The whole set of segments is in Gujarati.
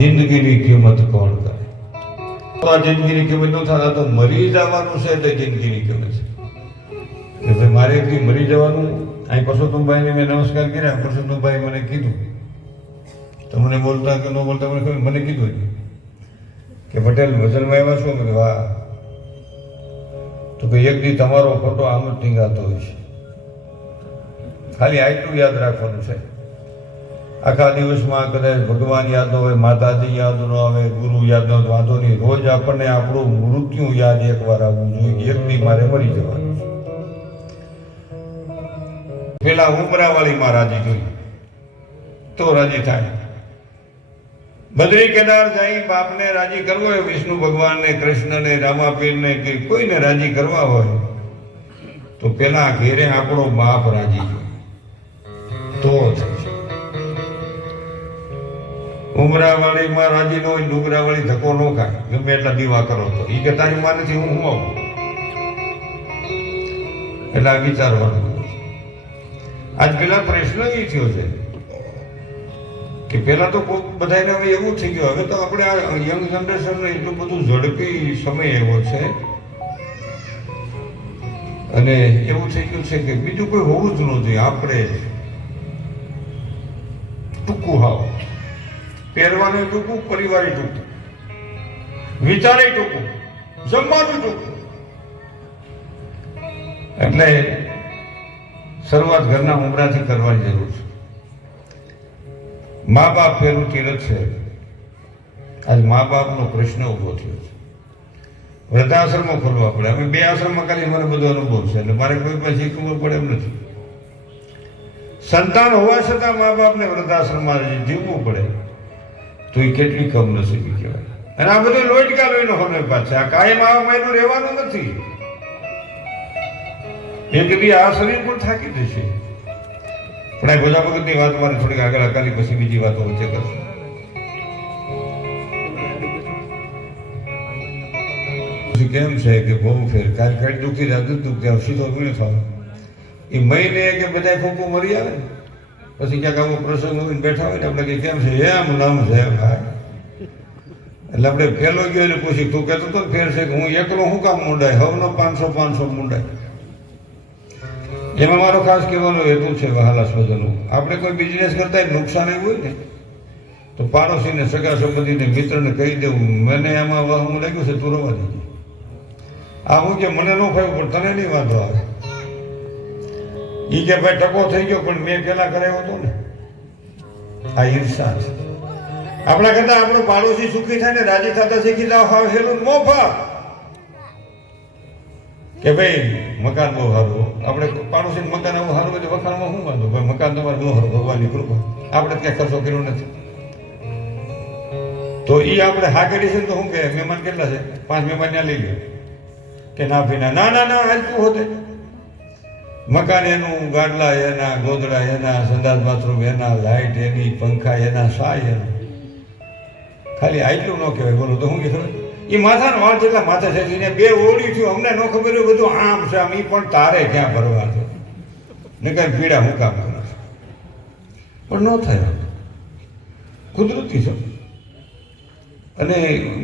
જિંદગીની કિંમત કોણ કરે? તો આ જિંદગીની કિંમત ન થાય તો મરી જવાનું છે એટલે જિંદગીની કિંમત છે. કે ભાઈ મારે એકથી મરી જવાનું. અહીં પરસોત્તમભાઈને મેં નમસ્કાર કર્યા. પરસોત્તમભાઈ મને કીધું, તમને બોલતા કે ન બોલતા મને ખબર, મને કીધું કે પટેલ વચનમાં આવ્યા છો? મેં વાહ. તો કે એક દી તમારો ફોટો આમ જ ટીંગાતો હોય છે. ખાલી આટલું યાદ રાખવાનું છે. આખા દિવસમાં કદાચ ભગવાન યાદ ન હોય, માતાજી યાદ ન આવે, ગુરુ યાદ ન હોય, વાંધો નહીં. રોજ આપણને આપણું મૃત્યુ યાદ એકવાર આવવું જોઈએ. એક દી મારે મરી જવાનું છે. પેલા ઉમરાવાળીમાં રાજી જોઈએ તો રાજી થાય. બદ્રી કેદાર જાય બાપને રાજી કરવો હોય, વિષ્ણુ ભગવાનને, કૃષ્ણને, રામાપીરને કે કોઈને રાજી કરવા હોય તો પેલા ઘેરે આપણો બાપ રાજી જોઈએ તો થાય. ઉમરાવાળીમાં રાજી ન હોય, ડુંગરાવાળી ધક્કો ન ખાય, ગમે એટલા દીવા કરો તો એ કે તારી માં નથી, હું આવું. એટલે આ વિચારવાનું. આજ પેલા પ્રશ્ન એ થયો છે કે પેલા તો બધાને હવે એવું થઈ ગયું, હવે તો આપણે આ યંગ જનરેશનને એટલું બધું ઝડપી સમય એવો છે અને એવું થઈ ગયું છે કે બીજું કોઈ હોવું જ ન જોઈએ. આપણે ટૂંકું હાવ, પહેરવાનું ટૂંકું, પરિવારે ટૂંકું, વિચારે ટૂંકું, જમવાનું ટૂંકું. એટલે શરૂઆત ઘરના ઉમરાથી કરવાની જરૂર છે. મા બાપ પેલું તીરથ છે. આજ મા બાપનો પ્રશ્ન ઉભો થયો છે. વૃદ્ધાશ્રમો ખોલવા પડે. અમે 2 આશ્રમમાં ખાલી મને બધો અનુભવ છે એટલે મારે કોઈ પાસે ખબર પડે એમ નથી. સંતાન હોવા છતાં મા બાપને વૃદ્ધાશ્રમમાં જીવવું પડે તો એ કેટલી કમનસીબી કહેવાય. અને આ બધું લોટકા લોહીનો હોને પાછે. આ કાયમ આ મહિનું રહેવાનું નથી. એક દી આ શરીર પણ થાકી જશે. પણ આ ગોજા વખતની વાત મારે થોડીક આગળ અકાલી પછી બીજી વાતો વચ્ચે કરશું. કેમ છે કે બહુ ફેર કાલ કાઢ દુખી રાત દુખતી સીધો ગુણે થાવ. એ મહિને કે બધા ખોખું મરી આવે ને પછી ક્યાંક આવો પ્રસંગ હોય બેઠા હોય ને આપણે કે કેમ છે? એમ નામ છે ભાઈ. એટલે આપણે ફેલો ગયો એટલે પૂછી, તું કહેતો તો ફેર છે કે હું એકલો શું કામ મુંડાય? હવનો 500 મુંડાય. એમાં મારો ખાસ કહેવાનો હેતુ છે વહાલા સ્વજનો, આપણે કોઈ બિઝનેસ કરતા નુકસાન એવું હોય ને તો પાડોશીને, સગા સંબંધીને, મિત્રને કહી દેવું, મને આમાં હું લાગ્યું છે તું રવા દેજે. આ હું કે મને ન ફાવ્યું પણ તને નહીં વાંધો આવે. એ કે ભાઈ ટકો થઈ ગયો પણ મેં પેલા કરાવ્યો હતો ને. આ ઈર્ષા છે. આપણા કરતા આપણો પાડોશી સુખી થાય ને રાજી થતા શીખી જાવ. હાવ હેલું મોફા કે ભાઈ મકાન બહુ સારું, આપણે પાડોશી મકાન એવું સારું હોય તો વખાણમાં શું વાંધો? ભાઈ મકાન તમારે બહુ સારું, ભગવાનની કૃપા, આપણે ક્યાં ખર્ચો કર્યો નથી. તો એ આપણે હા કરી છે તો શું કહે? મહેમાન કેટલા છે? 5 મહેમાન ત્યાં લઈ લે કે ના ભાઈ ના ના ના હાલતું હોતે. મકાન એનું, ગાડલા એના, ગોદડા એના, સંડાસ બાથરૂમ એના, લાઇટ એની, પંખા એના, સાય એના. ખાલી આટલું ન કહેવાય. બોલો તો શું કે ખબર? એ માથાનો વાળ જેટલા માથા છે એને 2 ઓળી થયું. અમને ન ખબર હોય બધું આમ છે આમ. એ પણ તારે ક્યાં ભરવા છે ને કઈ પીડા હું કામ કરે છે? પણ ન થાય, કુદરતી છે. અને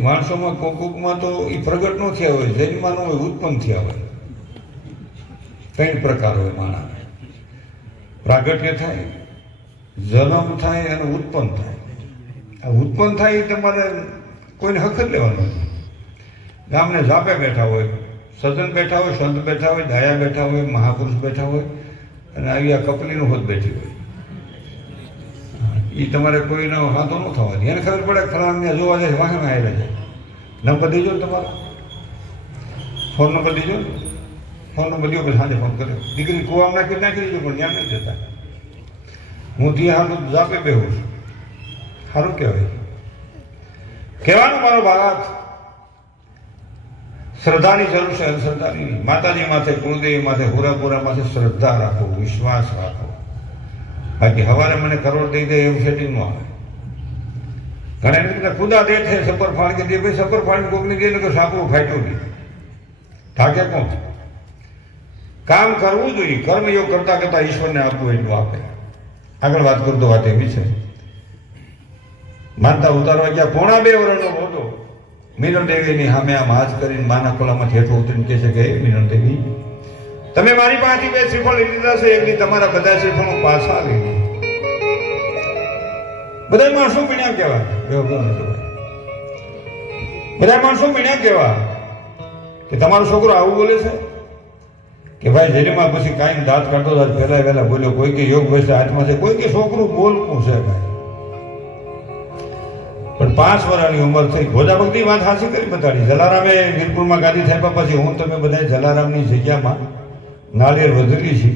માણસોમાં કોકમાં તો એ પ્રગટ ન થયા હોય, જન્મમાં ન હોય, ઉત્પન્ન થયા હોય. 3 પ્રકાર હોય માણસ. પ્રાગટ્ય થાય, જન્મ થાય અને ઉત્પન્ન થાય. આ ઉત્પન્ન થાય એ તમારે કોઈને હક જ લેવાનું નથી. ગામને ઝાપે બેઠા હોય, સજ્જન બેઠા હોય, સંત બેઠા હોય, દાયા બેઠા હોય, મહાપુરુષ બેઠા હોય અને આવી આ કપલીનું હોત બેઠી હોય. એ તમારે કોઈનો વાંધો ન થવાની. એને ખબર પડે ફલાણને જોવા જાય વાહન આવેલા છે. નંબર દેજો ને તમારો, ફોન નંબર દેજો ને. ફોન નંબર દો પછી સાંજે ફોન કર્યો. દીકરી કુવામાં નાખી દેજો પણ ત્યાં નહીં જતા. હું ત્યાં હાલ ઝાપે બેહું છું. સારું કહેવાય. કહેવાનું મારો બાળક, શ્રદ્ધાની જરૂર છે, અંધશ્રદ્ધાની નહીં. માતાજી માથે, કુળદેવી માથે, હુરાપુરા માથે શ્રદ્ધા રાખો, વિશ્વાસ રાખો. બાકી હવારે મને કરોડ દઈ દે એવું સેટિંગ ન આવે. ઘણા બધા ખુદા દે છે સફર ફાળ કે દે. ભાઈ સફર ફાળ કોકની દે તો સાપડું ફાટ્યું નહીં. ઠાકે કોણ? કામ કરવું જોઈએ. કર્મયોગ કરતા કરતા ઈશ્વરને આપવું એટલું આપે. આગળ વાત કરતો વાત એવી છે માનતા ઉતારવા ગયા 2.5 વર્ષનો હતો. મીનળ દેવીની સામે આમ હાથ કરીને માના ખોલામાંથી હેઠો ઉતરીને કહે છે કે હે મીનળ દેવી, તમે મારી પાસેથી 2 શ્રીફળ લીધા છે, એકની તમારા બધા શ્રીફળો પાછા આવી. બધા માણસો પીણ્યા કેવા, બધા માણસો પીણ્યા કેવા કે તમારો છોકરો આવું બોલે છે કે ભાઈ જેલમાં પછી કાંઈ દાંત કાઢતો પહેલા વહેલા બોલ્યો, કોઈ કે યોગ વૈસે હાથમાં છે, કોઈ કે છોકરું બોલવું છે ભાઈ. પણ 5 વર્ષની ઉંમર થઈ. ભોજા ભક્તની વાત હાસી કરી બતાડી. જલારામે વીરપુરમાં ગાદી થયા પછી હું તમે બધા જલારામની જગ્યામાં નાળિયેર વધેલી છે.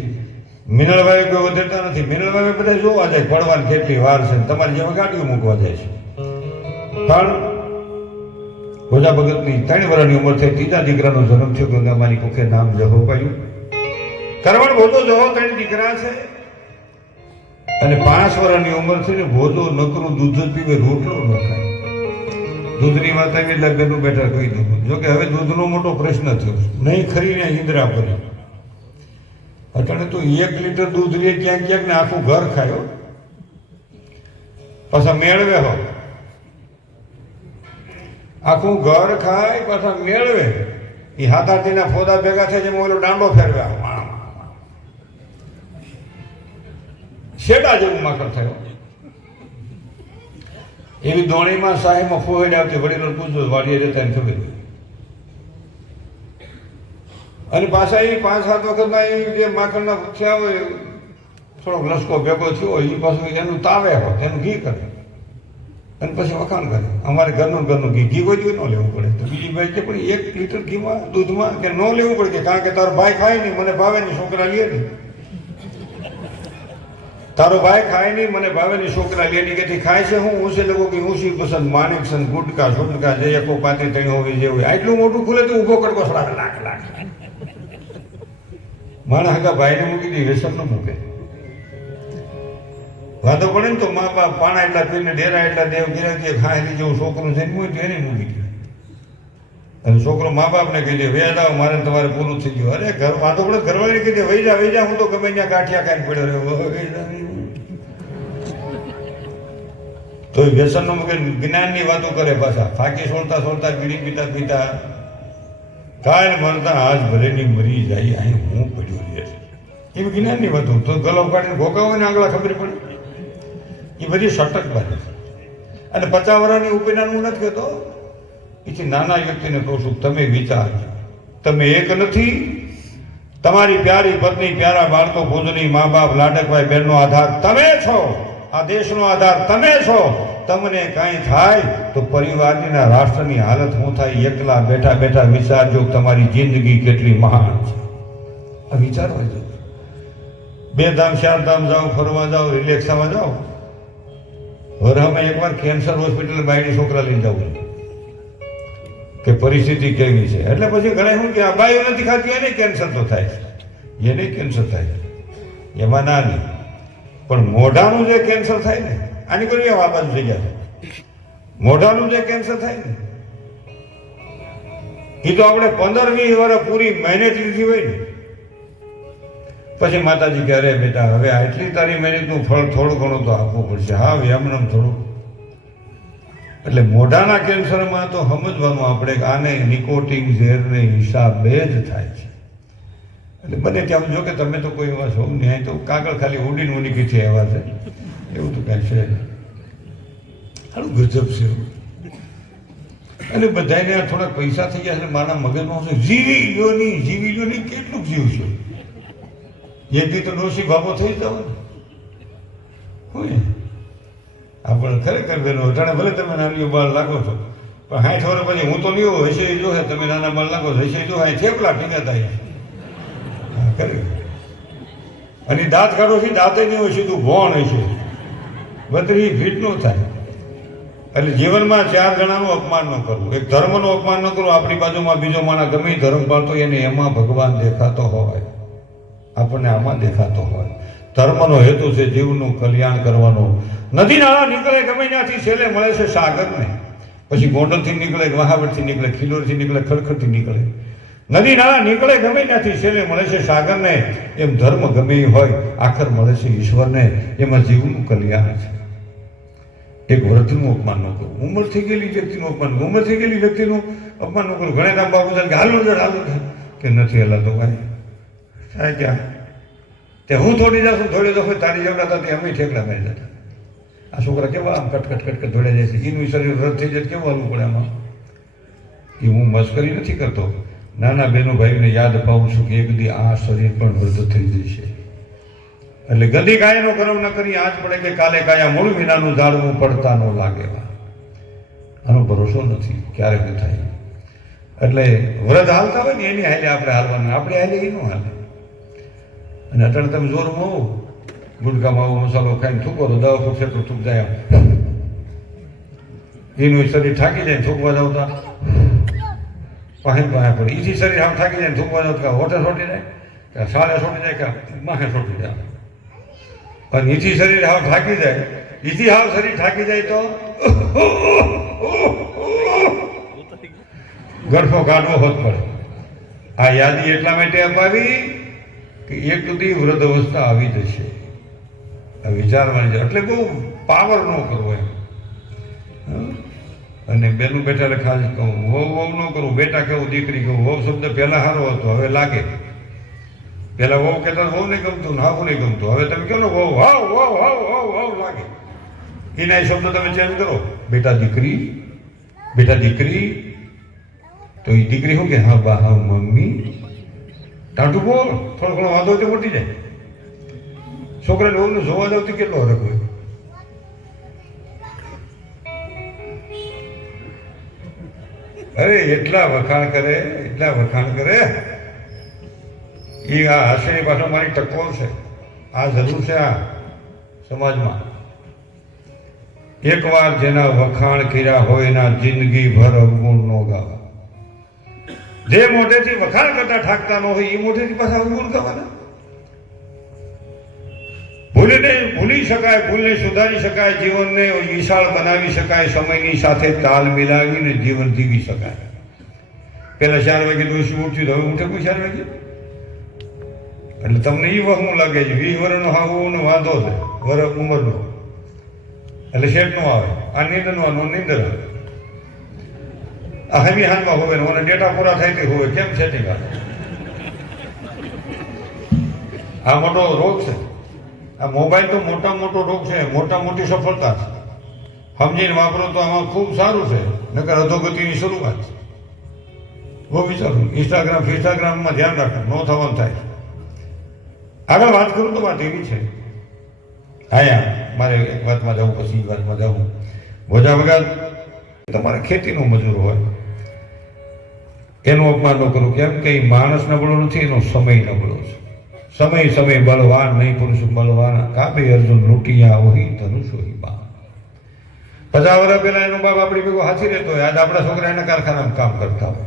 મિનળભાઈ કોઈ વધેરતા નથી. મિનળભાઈ બધા જોવા જાય પડવાની કેટલી વાર છે, તમારી જેવા ગાડીઓ મૂકવા જાય છે. પણ ભોજા ભગતની 3 વર્ષની ઉંમર થઈ, 3જા દીકરાનો જન્મ થયો. ગંગામાની કુખે નામ જહો પાડ્યું. કરવણ ભોજો જહો 3 દીકરા છે. અને 5 વર્ષની ઉંમર છે ને ભોજો નકરું દૂધ જ પીવે, રોટલો ન ખાય. દૂધની વાત આવી એટલે બેનું બેઠા કહી દીધું. જો કે હવે દૂધનો મોટો પ્રશ્ન થયો, નહીં ખરીને ઈંદરા પડી. અટાણે તો 1 લીટર દૂધ લે ક્યાંક ક્યાંક ને આખું ઘર ખાયો. પાછા મેળવે હો, આખું ઘર ખાય પાછા મેળવે. એ હાથાતીના ફોદા ભેગા થાય જેમાં ઓલો દાંડો ફેરવ્યા, શેડા જેવું માખણ થયો. એવી દોણીમાં સાહીમાં ફોહેડ આવતી. વડીલો પૂછો વાડીએ જતા એને ખબર. અને પાછા એ 5-7 વખતના એ જે માખણના થયા હોય, થોડોક લસકો ભેગો થયો હોય, એ પાછું એનું તાવે હોય, એનું ઘી કરે અને પછી વખાણ કરે. અમારે ઘરનું ઘી કોઈ ન લેવું પડે. તો બીજી ભાઈ કે પણ 1 લીટર ઘીમાં દૂધમાં કે ન લેવું પડે કે કારણ કે તારો ભાઈ ખાય નહીં, મને ભાવે નહીં, છોકરા લે નહીં. તારો ભાઈ ખાય નહીં, મને ભાવે નહીં, છોકરા લે નહીં. કે ખાય છે હું ઊંચે લોકો કે ઊંચી પસંદ માનેકસન ગુટકા છોટકા જે એકો પાતી તણી હોવી જે હોય. આટલું મોટું ખુલે તો ઊભો કડકો સડાવે લાખ માણસ હગા ભાઈને મૂકી દે, વ્યસન ન મૂકે. વાતો પડે ને તો મા બાપ પાણા એટલા પીને ડેરા એટલા દેવ ગિરાતી ખાયેલી જેવું છોકરું જન્મ હોય તો એને મૂકી દે. અને છોકરો મા બાપને કહી દે વેદ આવો મારે તમારે પૂરું થઈ ગયું. અરે ઘર વાતો પડે ઘરવાળી કહી દે વહી જા હું તો ગમે ત્યાં ગાંઠિયા ખાઈને પડ્યો રહ્યો. તો વ્યસન નો મૂકે, જ્ઞાનની વાતો કરે. પાછા ફાંકી છોડતા બીડી પીતા કાલ મરતા આજ ભરેની મરી જાય, અહીં હું પડ્યો રહે છે. એવી જ્ઞાનની વાતો. તો ગલો કાઢીને ભોગા હોય ને આગળ ખબર પડે. એ બધી સટક બાજુ છે. અને 50 વર્ષની ઉપેનાનું નથી કહેતો, એથી નાના વ્યક્તિને કહું છું, તમે વિચારજો. તમે એક નથી, તમારી પ્યારી પત્ની, પ્યારા બાળકો, ભોજની મા બાપ, લાડકભાઈ બહેનનો આધાર તમે છો. આ દેશનો આધાર તમે છો. તમને કાંઈ થાય તો પરિવારની ના રાષ્ટ્રની હાલત શું થાય, એકલા બેઠા વિચારજો તમારી જિંદગી કેટલી મહાન છે. આ વિચારવા જો. 2 ધામ 4 ધામ જાઓ, ફરવા જાઓ, રિલેક્સ થવા જાઓ. વરહામાં એકવાર કેન્સર હોસ્પિટલ બાયડી છોકરા લઈને જવું કે પરિસ્થિતિ કેવી છે. એટલે પછી ઘણા શું કે આ બાયો નથી ખાતી એને કેન્સર તો થાય છે, એને કેન્સર થાય એમાં ના નહીં. પણ મોઢાનું જે કેન્સર થાય ને, આની કોઈ આ બાજુ જગ્યા મોઢાનું જે કેન્સર થાય ને, એ તો આપણે 15-20 વર્ષ પૂરી મહેનત લીધી હોય ને, પછી માતાજી કહે અરે બેટા હવે આટલી તારી મહેનતનું ફળ થોડું ઘણું તો આપવું પડશે. હા એમનેમ થોડું. એટલે મોઢાના કેન્સરમાં તો સમજવાનું આપણે કે આને નિકોટિન ઝેરને હિસાબે જ થાય છે. એટલે બને ત્યાં જો કે તમે તો કોઈ એવા છો નહીં, તો કાગળ ખાલી ઉડીને ઉડી છે એવા છે, એવું તો કાંઈ છે. સારું ગજબ છે. અને બધાને થોડાક પૈસા થઈ ગયા એટલે મારા મગજમાં છે જીવી લો નહીં કેટલું જીવ છે. એથી તો ડોશી બાબો થઈ જાવ ને હોય. આપણે ખરેખર બેનો અટાણે ભલે તમે નાની બાળ લાગો છો, પણ 60 વર્ષ પછી હું તો નહીં હોઉં હશે જો હે તમે નાના બાળ લાગો છો હશે જો હા થેપલા ઠીકા થાય. હા ખરેખર. અને દાંત કાઢો છે, દાંતે નહીં હોય, સીધું ભોણ હોય છે, 32 ફીટ નો થાય. એટલે જીવનમાં 4 જણાનું અપમાન ન કરવું, એક ધર્મનું અપમાન ન કરવું. આપણી બાજુમાં બીજો માણસ ગમે ધર્મ પાળતો એને એમાં ભગવાન દેખાતો હોય, આપણને આમાં દેખાતો હોય. ધર્મનો હેતુ છે જીવનું કલ્યાણ કરવાનો. નદી નાળા નીકળે ગમે ત્યાંથી છેલ્લે મળે છે સાગરને. પછી ગોંડલથી નીકળે, મહાવરથી નીકળે, ખિલોરથી નીકળે, ખડખડથી નીકળે. નદી નાળા નીકળે ગમે ત્યાંથી છેલ્લે મળે છે સાગરને. એમ ધર્મ ગમે હોય આખર મળે છે ઈશ્વરને. એમાં જીવનું કલ્યાણ છે. એક વ્રતનું અપમાન ન કરવું, ઉંમર થઈ ગયેલી વ્યક્તિનું અપમાન કરવું, ઉંમર થઈ ગયેલી વ્યક્તિનું અપમાન ન કરવું. ઘણા કામ બાબુ કે હાલો કે નથી હલાતો ભાઈ થાય ક્યાં તે હું થોડી જાઉં થોડી દફે તારી જેવડા હતા તે અમે ઠેકડા મારી જતા. આ છોકરા કેવા આમ કટ દોડ્યા જાય છે, એનું શરીર રદ થઈ જાય કેવું હાલવું પડે આમાં. એ હું મસ્કરી નથી કરતો, નાના બહેનો ભાઈઓને યાદ અપાવું છું કે એક દી આ શરીર પણ વૃદ્ધ થઈ જશે. એટલે ગંદી કાયાનો કર્મ ન કરી આજ પડે કે કાલે કાયા મૂળ વિનાનું ઝાડવું પડતા ન લાગે. આનો ભરોસો નથી ક્યારેક થાય. એટલે વ્રત હાલતા હોય ને એની હાલે આપણે હાલવાનું, આપણે હાલે એનું હાલે. અને અત્યારે તમે જોર મોવો ગુટકામાં આવો મસાલો ખાઈને થૂકો તો 10 ફૂટ જેટલું થૂક જાય. એનું શરીર થાકી જાય થૂકવા જાવ તો પાસે પડે. એથી શરીર આમ થાકી જાય થૂકવા જાવ કે હોટે છોટી જાય કે સાડે છોટી જાય કે માથે છોટી જાય. અને એથી શરીર હાવ થાકી જાય, એથી હાવ શરીર થાકી જાય તો ગળફો કાઢવો હોત પડે. આ યાદી એટલા માટે અપાવી કે એક સુધી વૃદ્ધ અવસ્થા આવી જશે. આ વિચારવાની છે એટલે બહુ પાવર ન કરવો એમ. અને બેનું બેઠા ખાસ કહું વહુ ન કરું, બેટા કેવું દીકરી કહું. વહુ શબ્દ પહેલા સારો હતો, હવે લાગે. પેલા વહુ કહેતા વહુ નહીં ગમતું ને હાવું નહીં ગમતું. હવે તમે કહો ને વહુ હાવ હાવ હાવ હાવ હાવ લાગે. એના શબ્દ તમે ચેન્જ કરો, બેટા દીકરી, બેટા દીકરી. તો એ દીકરી શું કે હા બા હા મમ્મી. ટાટું બોલ, થોડો ઘણો વાંધો તો મોટી જાય. છોકરાને વહુને જોવા જાવ તો કેટલો હરખ હોય. અરે એટલા વખાણ કરે, એટલા વખાણ કરે. એ આ હશે એ પાછો મારી ટકોર છે. આ જરૂર છે આ સમાજમાં. એકવાર જેના વખાણ કર્યા હોય એના જિંદગી ભર અવગુણ ન ગાવા. જે મોઢેથી વખાણ કરતા ઠાકતા ન હોય એ મોઢેથી પાછા અવગુણ ગાવાના. ભૂલને ભૂલી શકાય, ભૂલને સુધારી શકાય, જીવનને વિશાળ બનાવી શકાય, સમયની સાથે તાલ મિલાવીને જીવન જીવી શકાય. પેલા 4 વાગે ડોસી ઉઠ્યું, હવે ઉઠે કોઈ 4 વાગે. એટલે તમને એ વહમું લાગે છે 20 વર્ષનો હાવું વાંધો છે, વર્ષ ઉંમરનો, એટલે શેઠ નો આવે. આ નીંદવાનો નીંદર આવે. આ હમી હાથમાં હોવે ને ડેટા પૂરા થાય તે હોવે. કેમ સેટિંગ આવે? આ મોટો રોગ છે. આ મોબાઈલ તો મોટા મોટો રોગ છે, મોટા મોટી સફળતા છે. સમજીને વાપરો તો આમાં ખૂબ સારું છે, નકર અધોગતિની શરૂઆત છે. બહુ વિચારું. ઇન્સ્ટાગ્રામમાં ધ્યાન રાખો, ન થવાનું થાય. આગળ વાત કરું તો વાત એવી છે. આયા મારે એક વાતમાં જવું, પછી વાતમાં જવું. ભોજા વગર તમારે ખેતીનો મજૂર હોય એનું અપમાન ન કરું. કેમ કે માણસ નબળો નથી, એનો સમય નબળો છે. સમય બળવાન નહીં પુરુષ બળવાન, કાબે અર્જુન લૂંટિયા વહી ધનુષ વહી બાણ. 50 વર્ષ પહેલા એનો બાપ આપણી ભેગો હાથી રહેતો હોય, આજ આપણા છોકરા એના કારખાનામાં કામ કરતા હોય.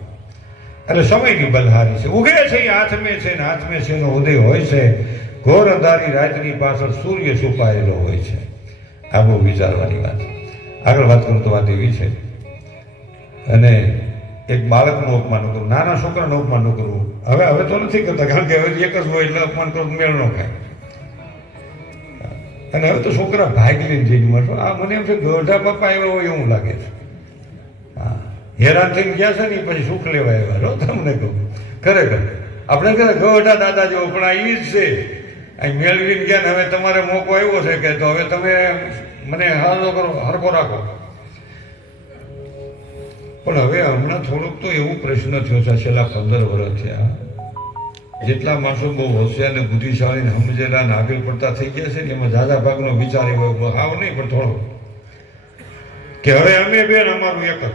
એટલે સમયની બલહારી છે. ઉગે છે એ હાથમે છે ને હાથમે છે એનો ઉદય હોય છે. ઘોર અંધારી રાતની પાછળ સૂર્ય છુપાયેલો હોય છે. આ બહુ વિચારવાની વાત. આગળ વાત કરું તો વાત એવી છે. અને એક બાળકનું અપમાન ન કરવું, નાના છોકરાનું અપમાન ન કરવું. હવે તો નથી કરતા, કારણ કે હવે એક જ હોય એટલે અપમાન કરવું મેળ ન ખાય. અને હવે તો છોકરા ભાગ લઈને જઈને મળશો. આ મને એમ છે ગઢા પપ્પા એવા હોય એવું લાગે છે. હા, હેરાન થઈને ગયા છે ને પછી સુખ લેવા આવ્યા. તમને કહું ખરેખર આપણે કહે ગઢા દાદા જેવો, પણ આ ઈ જ છે. અહીં મેળવીને ગયા ને હવે તમારે મોકો આવ્યો છે કે તો હવે તમે મને હાલો કરો, હરકો રાખો. પણ હવે હમણાં થોડુંક તો એવું પ્રશ્ન થયો છે છેલ્લા 15 વર્ષ થયા. જેટલા માણસો બહુ હોશિયાર ને બુદ્ધિશાળી ને સમજેલા ને આગળ પડતા થઈ ગયા છે ને એમાં ઝાઝા ભાગનો વિચાર એવો આવ નહીં પણ થોડો કે હવે અમે બેન અમારું એક જ,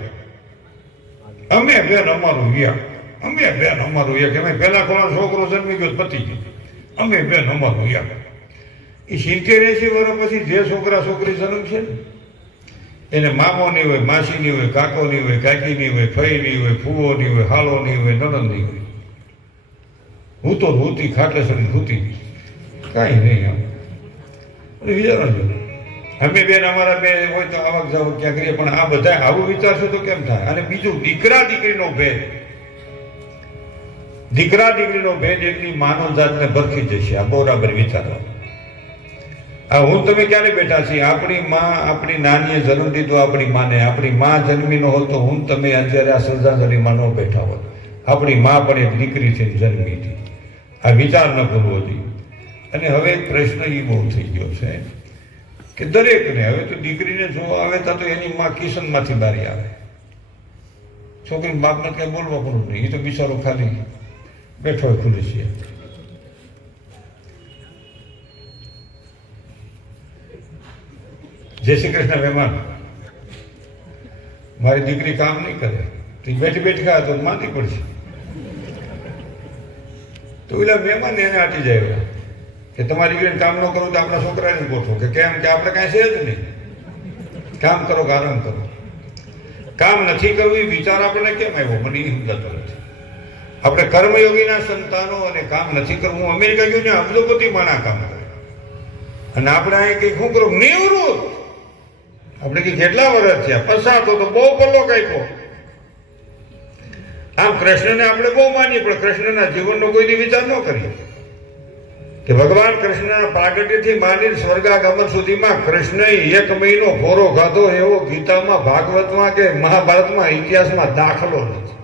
અમે બેન અમારું એક, અમે બેન અમારું એક. એમાં પેલા કોણ છોકરો જન્મી ગયો પતી ગયો, અમે બેન અમારું એક. એ 70-80 વર્ષ પછી જે છોકરા છોકરી જન્મ છે ને એને મામો નહીં હોય, માસી નહીં હોય, કાકો નહીં હોય, કાકી નહીં હોય, ફઈ નહીં હોય, ફૂવો નહીં હોય, હાલો નહીં હોય, નણંદ નહીં હોય. હું તો ધૂતી ખાટલે સડી ધૂતી કાંઈ નહીં. આમ વિચારો છો અમે બેન અમારા બે હોય તો આવક જાવ ક્યાં કરીએ, પણ આ બધા આવું વિચારશો તો કેમ થાય? અને બીજું દીકરા દીકરીનો ભેદ, દીકરા દીકરીનો ભેદ એટલી માનવ જાતને ભરખી જશે. આ બરાબર વિચારો. આ હું તમે ક્યારે બેઠા છીએ? આપણી માં આપણી નાનીએ જન્મ દીધો આપણી માને. આપણી માં જન્મી ન હોત તો હું તમે અત્યારે આ શ્રદ્ધાંજલિમાં ન બેઠા હોત. આપણી માં પણ એક દીકરી છે, જન્મી હતી. આ વિચાર ન કરવો જોઈએ. અને હવે પ્રશ્ન એ બહુ થઈ ગયો છે કે દરેકને હવે તો દીકરીને જોવા આવે તો એની માં કિશનમાંથી બારી આવે. છોકરી બાપને કંઈ બોલવા પડવું નહીં, એ તો બિચારો ખાલી બેઠો હોય ખુલ્લી છે. જય શ્રી કૃષ્ણ. મહેમાન મારી દીકરી કામ નહીં કરે તો બેઠી બેઠી ખાય તો માંદી પડશે. તો પેલા મહેમાન એને આટી જાય કે તમારી દીકરીને કામ ન કરો તો આપણા છોકરાને ગોઠવો કે કેમ કે આપણે કાંઈ છે જ નહીં. કામ કરો કે આરામ કરો. કામ નથી કરવું એ વિચાર આપણને કેમ આવ્યો મને એ સમજાતો નથી. આપણે કર્મયોગીના સંતાનો અને કામ નથી કરવું. અમેરિકા ગયું ને અબજોપતિ માણા કામ કરે અને આપણે અહીં કંઈક શું કરું નિવૃત્ત. આપણે કંઈક કેટલા વર્ષ થયા પસાતો તો બહુ પલ્લો કાપ્યો. આમ કૃષ્ણને આપણે બહુ માનીએ પણ કૃષ્ણના જીવનનો કોઈ દી વિચાર ન કરીએ કે ભગવાન કૃષ્ણના પ્રાગટ્યથી માંડીને સ્વર્ગાગમન સુધીમાં કૃષ્ણએ 1 મહિનો ફોરો ખાધો એવો ગીતામાં, ભાગવતમાં કે મહાભારતમાં ઇતિહાસમાં દાખલો નથી.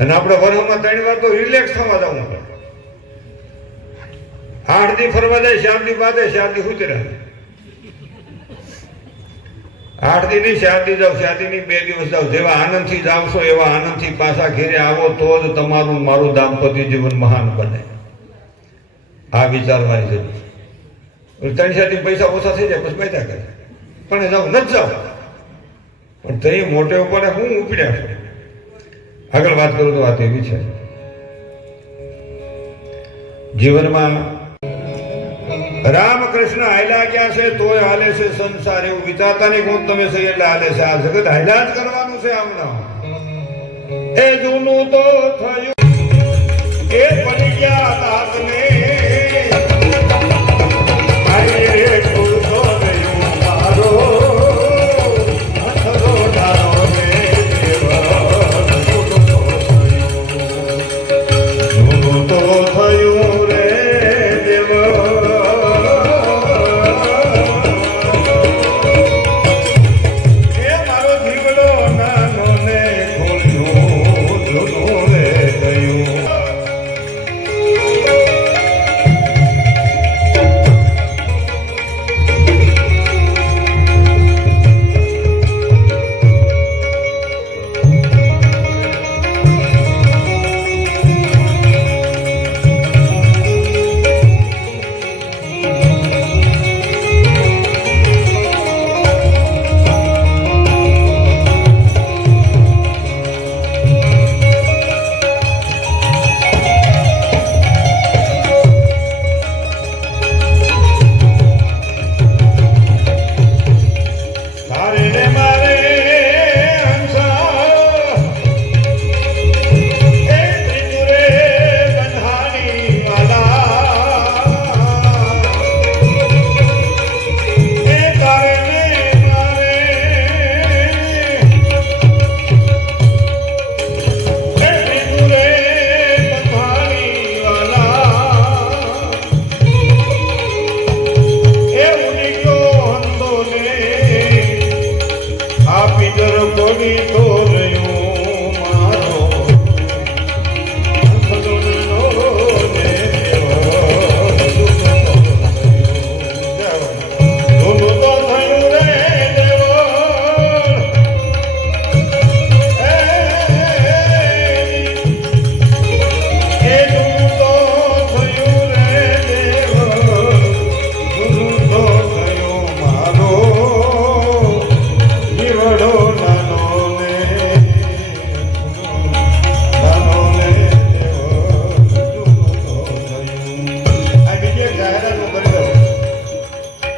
અને આપણે વર્ષમાં 3 વાર તો રિલેક્સ થવા જવું પડે. 8 દી ફરવા જાય, 4 દી બાદે 4 દી સુતી રહે. 8 દી નહીં 4 દી જાઓ, 4 દી નહીં 2 દિવસ જાઓ. જેવા આનંદથી જાવશો એવા આનંદથી પાછા ઘેરે આવો તો જ તમારું મારું દાંપત્ય જીવન મહાન બને. આ વિચારવાની જરૂર. 3-4 દી પૈસા ઓછા થઈ જાય પછી મજા કરે પણ જાઓ નથી જાઓ પણ તે મોટે ઉપર હું ઉપડ્યા છું. આગળ વાત કરું તો વાત એવી છે જીવનમાં રામકૃષ્ણ હાલ્યા ગયા છે તોય હાલે છે સંસાર. એવું વિચારતા નહીં કોણ તમે સહી એટલે હાલે છે. આ જગત હાલ્યા જ કરવાનું છે. આમના એ જૂનું તો થયું એ પડી ગયા તાતને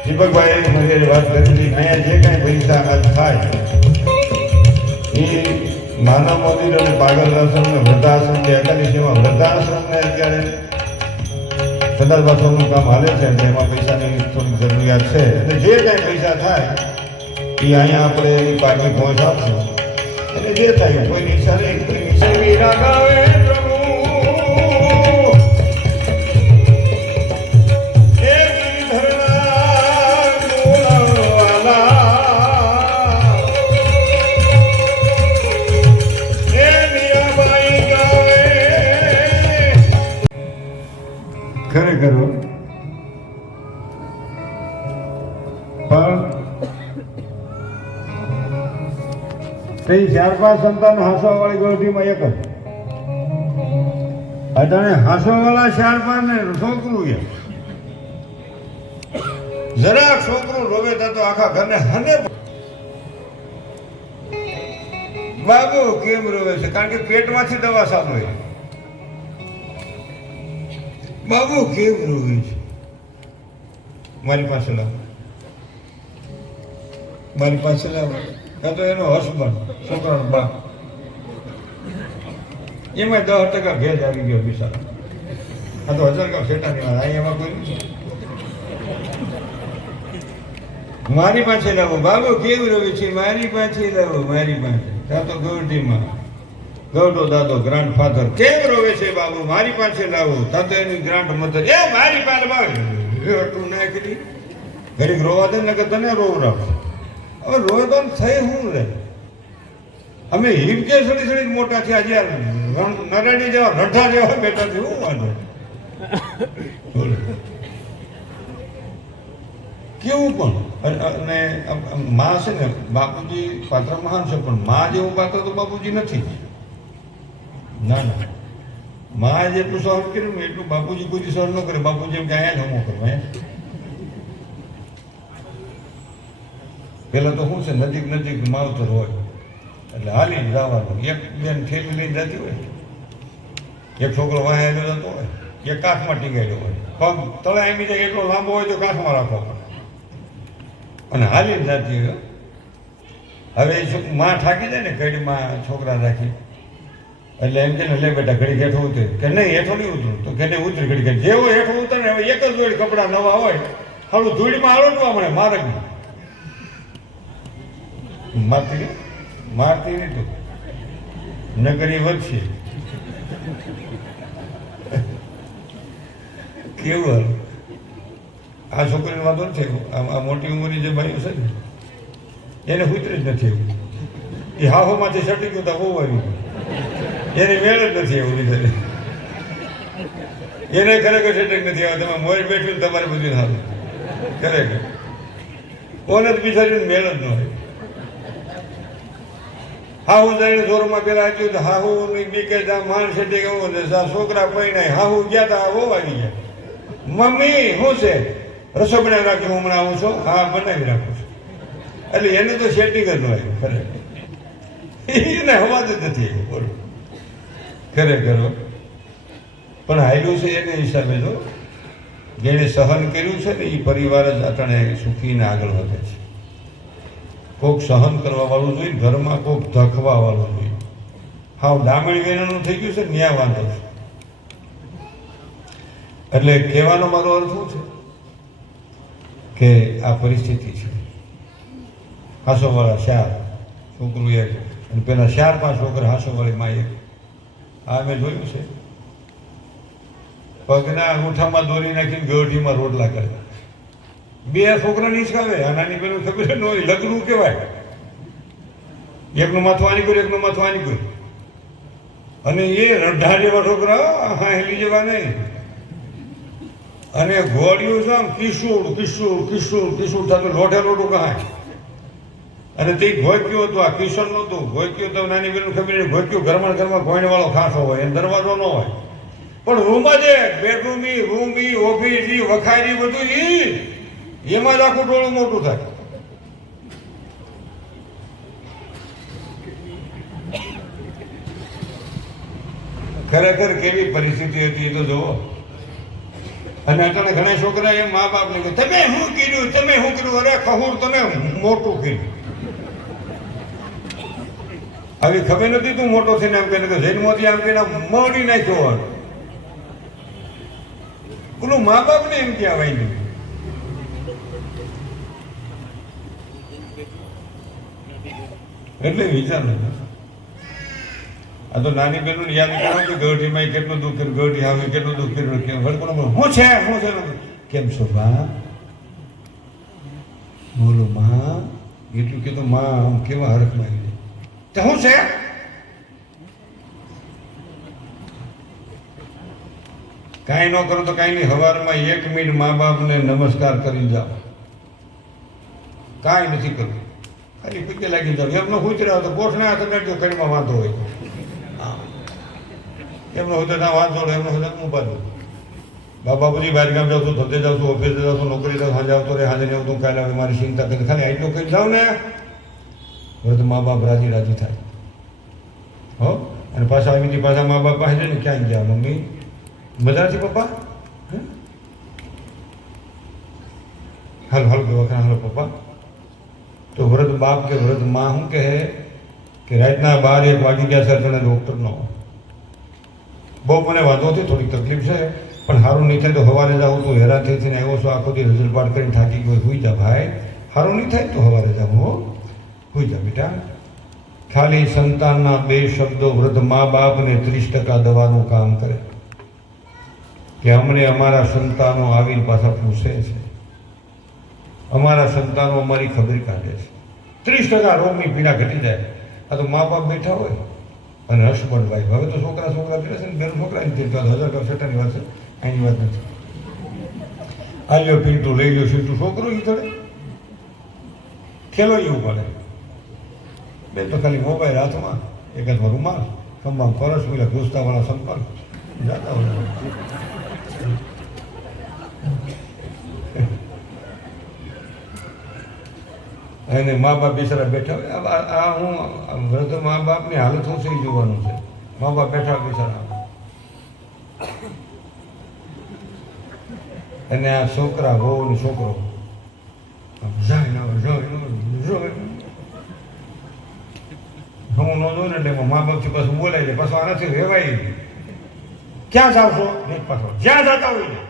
દીપકભાઈ મારી વાત કરી અહીંયા જે કાંઈ પૈસા થાય એ માનવ મંદિર અને પાગલ આશ્રમ ને વૃદ્ધાશ્રમ કે એકાદશીમાં વૃદ્ધાશ્રમને અત્યારે સંદાસ બાથરૂમનું કામ હાલે છે અને એમાં પૈસાની થોડીક જરૂરિયાત છે એટલે જે કાંઈ પૈસા થાય એ અહીંયા આપણે એની પાછી પહોંચ આપશું અને જે થાય કોઈની ઈચ્છા નહીં કોઈની ઈચ્છા પ્રભુ ખરેખર પણ તે 4-5 સંતાન હાંસવાવાળી ગોઠીમાં એક જ અટાણે હાંસવાવાળા 4-5 ને છોકરું જરાક છોકરું રોવે તો આખા ઘરને હને બાબુ કેમ રોવે છે? કારણ કે પેટમાંથી દવા ચાલુ હોય. બાબુ કેમ રોવે છે? મારી પાસે લાવો, મારી પાસે લાવો. કાં તો એનો હસબન્ડ છોકરાનો બાપ, એમાં 10% ભેજ આવી ગયો બિચારા. આ તો 1000 કામ શેઠાની વાત, અહીં એમાં કોઈ નથી. મારી પાસે લાવો, બાબુ કેવું રોવે છે? મારી પાસે લાવો, મારી પાસે. ત્યાં તો ગૌરડીમાં ગૌડો દાદો ગ્રાન્ડ ફાધર કેમ રોવે છે? બાબુ મારી પાસે લાવો. ત્યાં તો એની ગ્રાન્ડ મધર એ મારી પાસે લાવો. તું નાખી ઘડીક રોવા દે ને કે તને રોવરાવ. હવે રોવે તો થઈ શું રે? અમે હિમકે સડી સડી મોટા થયા, જ્યાં નરેડી જેવા રઢા જેવા બેઠા છે. શું વાંધો? કેવું પણ અને માં છે ને, બાપુજી પાત્ર મહાન છે, પણ માં જેવું પાત્ર તો બાપુજી નથી. ના ના, માં જેટલું સહન કર્યું ને એટલું બાપુજી કોઈ સહન ન કરે. બાપુજી એમ કે અહીંયા જ હમો કરવા. પેલા તો શું છે, નજીક નજીક માવતર હોય એટલે હાલી જવાનું. એક બેન ઠેલી લઈને જતી હોય, એક છોકરો વાહેલો જતો હોય, એક કાંખમાં ટીંગાયેલો હોય, પગ તળે એમી જાય એટલો લાંબો હોય તો કાંખમાં રાખવો પડે અને હાલી જતી હોય. હવે માં થાકી જાય ને ઘડીમાં છોકરા રાખી એટલે એમ કે લે બેટા ઘડી હેઠો ઉતરે, કે નહીં હેઠો નહીં ઉતરું. તો કે નહીં ઉતરી ઘડી, કે જેવો હેઠો ઉતરે ને હવે એક જ જોડી કપડા નવા હોય, હાલું ધૂળીમાં આલોટવા મળે માર્ગમાં. મારતી નહીં તો નગરી વધશે. કેવું આ છોકરીનો વાંધો નથી. આ મોટી ઉંમરની જે ભાઈઓ છે ને એને ઉતરી જ નથી એવું. એ હાહોમાંથી સટી ગયું તો બહુ આવી ગયું, એની મેળ જ નથી એવું લીધે. એને ખરેખર સેટિંગ નથી આવે. તમે મોર બેઠું ને તમારે બધું સારું ખરેખર. કોને જ બિચાર્યું મેળ જ ન હોય. હાહુ જઈને જોરમાં પેલા આપ્યું તો હાહુ ની બીકે જા માણ સેટિંગ આવું ને છોકરા પૈણાય હાહુ ગયા તા બહુ આવી ગયા. મમ્મી શું છે? રસોઈ બનાવી રાખી, હું હમણાં આવું છું. હા બનાવી રાખું છું. એટલે એને તો સેટિંગ જ ન આવ્યું ખરેખર. એને હવા જ નથી બોલો ખરેખર. પણ હાલ્યું છે એને હિસાબે જો જેને સહન કર્યું છે ને એ પરિવાર જ અટાણે સુખીને આગળ વધે છે. કોક સહન કરવા વાળું જોઈએ, ઘરમાં કોક ધખવા વાળું જોઈએ. હાવ ડામણી વેરાનું થઈ ગયું છે, ન્યા વાંધો છે. એટલે કહેવાનો મારો અર્થ શું છે કે આ પરિસ્થિતિ છે. હાંસોવાળા 4 છોકરું એક, અને પેલા 4-5 છોકરા હાંસોવાળી માં એક. આ મેં જોયું છે. પગના અંગૂઠામાં દોરી નાખીને ગોઠીમાં રોટલા કરે. 2 છોકરા નીચકાવે. આ નાની પેલું ખબર ન હોય, લગ્ન કહેવાય. એકનું માથું આની કર્યું, એકનું માથું આની કર્યું. અને એ રઢા જેવા છોકરા, હાહેલી જેવા નહીં. અને ઘોડિયું છે આમ કિશોર કિશોર કિશોર કિશોર થતું લોઢે લોઢું કહાય. અને તે ઘોક્યું હતું, આ કિશોર નહોતું. ઘોક્યું તો નાની બેનું ખબર નહીં. ઘોક્યું ઘરમાં ઘોઈને વાળો ખાસો હોય, એને દરવાજો ન હોય. પણ રૂમમાં જે બેડરૂમી રૂમી ઓફિસ વખારી બધું એમાં જ આખું ટોળું મોટું થાય. ખરેખર કેવી પરિસ્થિતિ હતી એ તો જુઓ. અને અત્યારે ઘણા છોકરા એમ મા બાપ ને તમે શું કર્યું, તમે શું કર્યું? અરે ખહુર તમે મોટું કર્યું. આવી ખબર નથી તું મોટો થઈને આમ કે જન્મોથી આમ કે મળી નાખ્યો હોય. પેલું મા બાપ ને એમ કહેવાય નહીં. એટલે વિચાર આ તો નાની બેનું યાદ કરો કે ગઢીમાં કેટલું દુઃખ કર્યું, ગઢી આવે કેટલું દુઃખ કર્યું. શું છે શું છે? કેમ છો બા? બોલો માં. એટલું કીધું માં આમ કેવા હરખમાં આવી જાય. તો શું છે? કાંઈ ન કરો તો કાંઈ નહીં, સવારમાં 1 મિનિટ મા બાપને નમસ્કાર કરી જાઓ. કાંઈ નથી કરવું, ખાલી પીકે લાગી જાઓ. એમનો કૂતરા તો ગોઠના હાથ બેઠો કડીમાં વાંધો હોય. હા, એમનો હોય તો ના વાંધો હોય, એમનો હોય હું બાજુ બાપા પછી બહાર ગામ જાઉં છું, ધંધે જાઉં છું, ઓફિસે જાઉં છું, નોકરી જાઉં, સાંજે આવતો રહે, સાંજે નહીં આવતું, કાલે આવે, મારી ચિંતા કરી ખાલી આટલું કહી જાઉં ને હવે તો મા બાપ રાજી રાજી થાય. હો, અને પાછા આવી પાછા મા બાપ પાસે ને ક્યાં ગયા મમ્મી મજા નથી પપ્પા, હાલ હાલ કે વખરા હાલો પપ્પા. તો વૃદ્ધ બાપ કે વૃદ્ધ માં શું કહે કે રાતના 12-1 વાગી ગયા છે, તને ડૉક્ટર નો બહુ મને વાંધો છે, થોડીક તકલીફ છે, પણ સારું નહીં થાય તો સવારે જાઉં, તું હેરાન થઈ થઈને આવ્યો છો, આખો દી રજલ પાઠ કરીને થાકી ગયો, સુઈ જા ભાઈ, સારું નહીં થાય તો સવારે જાઉં, હો સુઈ જા બેટા. ખાલી સંતાનના 2 શબ્દો વૃદ્ધ મા બાપને 30% દવાનું કામ કરે. કે અમને અમારા સંતાનો આવીને પાછા પૂછે છે, અમારા સંતાનો અમારી ખબર કાઢે છે. 30% રોગની પીડા ઘટી જાય. આ તો મા બાપ બેઠા હોય અને હસબન્ડ વાઈફ. હવે તો છોકરા પીડે છે ને, બેન છોકરાની તીર્થા 1000 વાત છે, એની વાત નથી. આ લ્યો પીંટું લઈ લ્યો સીટું, છોકરો ઈ થડે ખેલો એવું પડે. બે તો ખાલી મોબાઈલ હાથમાં, એક હાથમાં રૂમાલ, ખંભામાં પરસ, પેલા દોસ્તાવાળા સંપર્ક જાતા હોય. અને મા બાપ બિચારા બેઠા હોય. આ હું વૃદ્ધ મા બાપની હાલત શું છે એ જોવાનું છે. મા બાપ બેઠા હોય બિચારા, અને આ છોકરા બહુ ને છોકરો હું ન જોઉં ને એટલે મા બાપથી પાછું બોલાય છે, પાછું આનાથી રહેવાય. ક્યાં જાવ છો? પાછો જ્યાં જતા હોય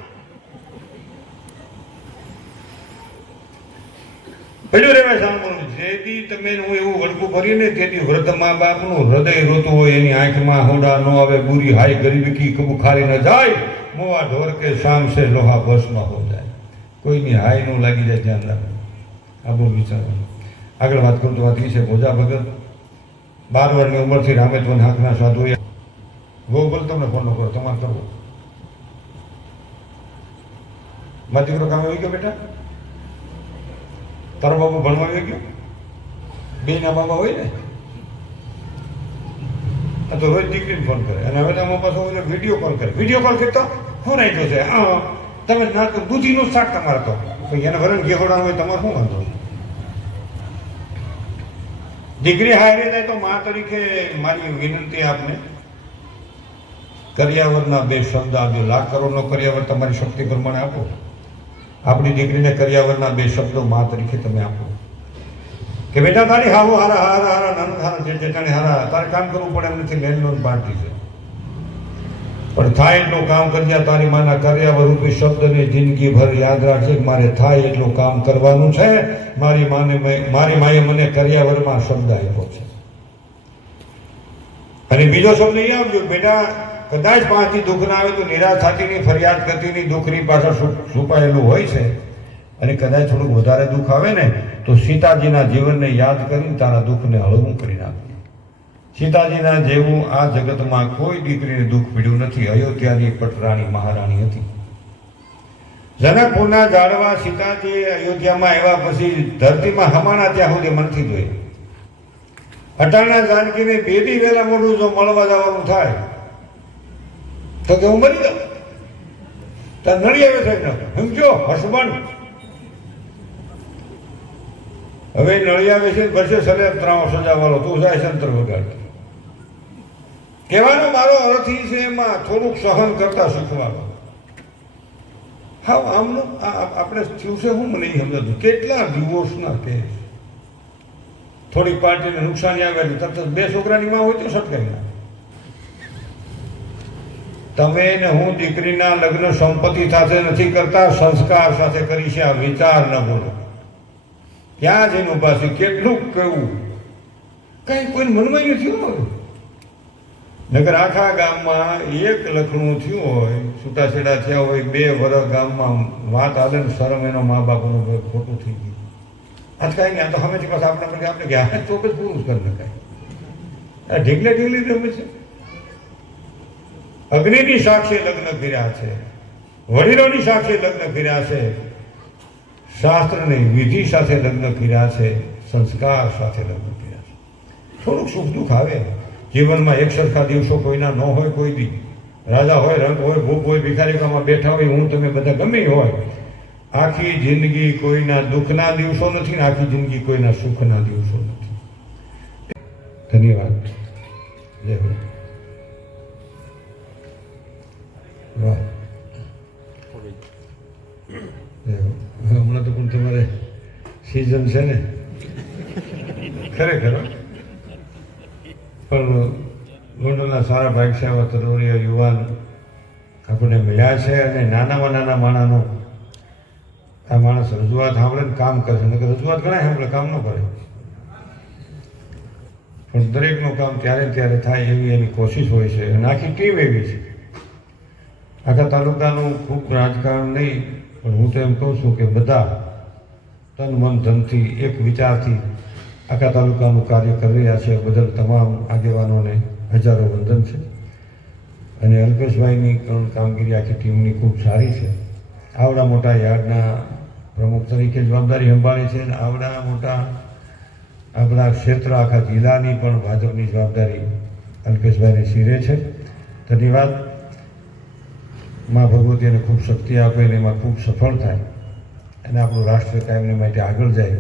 પેલું રહેવાય સાંભળવું. જેથી તમે હું એવું વળકું કરીને તેથી વૃદ્ધ મા બાપનું હૃદય રોતું હોય, એની આંખમાં હોડા ન આવે, બુરી હાય ગરીબી કી કબુ ખાલી ન જાય, મોવા ઢોર કે શામ સે લોહા બસમાં હો જાય. કોઈની હાય નું લાગી જાય, ધ્યાન રાખો. આ બહુ વિચારવાનું. આગળ વાત કરું તો વાત એ છે, ભોજા ભગત 12 વર્ષની ઉંમરથી રામેશ્વર હાંકના સાધુ ગોગલ તમને ફોન ન કરો, તમારે કરવો. મારો દીકરો કામ આવી ગયો બેટા, તારો બાબુ ભણવા આવી ગયો, 2 ના બાબા હોય ને, આ તો રોજ દીકરીને ફોન કરે. અને હવે તો આમાં પાછો વિડીયો કોલ કરે. વિડીયો કોલ કરતો શું રાખ્યો છે? તમે ના તો બુદ્ધિનું શાક તમારે તો એને વરણ ઘેહોડાનું હોય, તમારે શું વાંધો? દીકરી હારે જાય તો મા તરીકે મારી વિનંતી આપને, કરિયાવરના 2 શબ્દ આપજો. લાખ કરોડનો કરિયાવર તમારી શક્તિ પ્રમાણે આપો. આપણી દીકરીને કરિયાવરના 2 શબ્દો મા તરીકે તમે આપો કે બેટા તારી હાવો હારા હારા હારા નાના હારા જે જેટાને હારા તારે કામ કરવું પડે એમ નથી. લેનલોન પાર્ટી છે, પણ થાય એટલું કામ કરજે. તારી માના કરિયાવર રૂપી શબ્દને જિંદગી ભર યાદ રાખજે. મારે થાય એટલું કામ કરવાનું છે. મારી માએ મને કરિયાવરમાં શબ્દ આપ્યો છે. અને બીજો શબ્દ એ આવજો, બેટા કદાચ પાસેથી દુઃખ ના આવે તો નિરાશ થતી નહીં, ફરિયાદ કરતી નહીં. દુઃખની પાછળ છુપાયેલું હોય છે. અને કદાચ થોડુંક વધારે દુઃખ આવે ને તો સીતાજીના જીવનને યાદ કરીને તારા દુઃખને હળવું કરી નાખે. સીતાજીના જેવું આ જગતમાં કોઈ દીકરીને દુઃખ પીડ્યું નથી. અયોધ્યાની પટરાણી મહારાણી હતી. જનકપુરના ઝાડવા સીતાજી અયોધ્યામાં આવ્યા પછી ધરતીમાં હમાણા ત્યાં સુધી મનથી જોઈ. અટાણા જાનકીને 2 દી વહેલા મોડું જો મળવા જવાનું થાય તો કે હું મરી જાઉં. તાર નડી આવે સાહેબ, સમજો હસબન્ડ. હવે નળી આવે છે, વર્ષે સલેબ ત્રાવો સજાવાલો, તું જાય સંતર વગાડ. કહેવાનો મારો અર્થ છે એમાં થોડુંક સહન કરતા શીખવાનું. હા, આમનું આપણે થયું છે હું મને નહીં સમજાતું. કેટલા ડિવોર્સના કેસ, થોડીક પાર્ટીને નુકસાની આવે એટલે તરત 2 છોકરાની માં હોય તો સટકાઈ નાખે. તમે ને હું દીકરીના લગ્ન સંપત્તિ સાથે નથી કરતા, સંસ્કાર સાથે કરી છે. આ વિચાર ન બોલો. ક્યાં જઈને ઉભા છે, કેટલું કેવું, કઈ કોઈ મનમાં નથી હોય. નગર આખા ગામમાં 1 લખણું થયું હોય, છૂટાછેડા થયા હોય, 2 વર્ષ ગામમાં વાત હાલે ને શરમ એનો મા બાપનું ખોટું થઈ ગયું. આજ કાંઈ નહીં, આ તો હમેથી પાછા આપણે ગયા ચોક જ પૂરું કરી નખાય. આ ઢીકલે ઢીકલી રમે છે. અગ્નિની સાક્ષી લગ્ન કર્યા છે, વડીલોની સાક્ષી લગ્ન કર્યા છે, શાસ્ત્રની વિધિ સાથે લગ્ન કર્યા છે, સંસ્કાર સાથે લગ્ન કર્યા છે. થોડુંક સુખ દુઃખ આવે જીવનમાં, એક સરખા દિવસો કોઈના ન હોય. કોઈ દી રાજા હોય, રંગ હોય, ભૂપ હોય, ભિખારીકામાં બેઠા હોય, હું તમે બધા ગમે હોય. આખી જિંદગી કોઈના દુઃખના દિવસો નથી ને આખી જિંદગી કોઈના સુખના દિવસો નથી. ધન્યવાદ. જય હો. વાહ. હમણાં તો પણ તમારે સિઝન છે ને ખરેખર. પણ ગોંડલના સારા ભાઈ છે, આવા તરુણીય યુવાન આપણને મળ્યા છે. અને નાનામાં નાના માણસનો આ માણસ રજૂઆત સાંભળે ને કામ કરે છે. નકર રજૂઆત ઘણા સાંભળે, કામ ન કરે. પણ દરેકનું કામ ત્યારે ત્યારે થાય એવી એની કોશિશ હોય છે. અને આખી ટીમ એવી છે. આખા તાલુકાનું ખૂબ રાજકારણ નહીં, પણ હું તો એમ કહું છું કે બધા તન મન ધનથી એક વિચારથી આખા તાલુકાનું કાર્ય કરી રહ્યા છે. બદલ તમામ આગેવાનોને હજારો વંદન છે. અને અલ્પેશભાઈની કામગીરી આખી ટીમની ખૂબ સારી છે. આવડા મોટા યાર્ડના પ્રમુખ તરીકે જવાબદારી સંભાળી છે. અને આવડા મોટા આપણા ક્ષેત્ર આખા જિલ્લાની પણ ભાજપની જવાબદારી અલ્પેશભાઈને શિરે છે. ધન્યવાદ. મા ભગવતી એને ખૂબ શક્તિ આપે અને એમાં ખૂબ સફળ થાય અને આપણું રાષ્ટ્ર કાયમને માટે આગળ જાય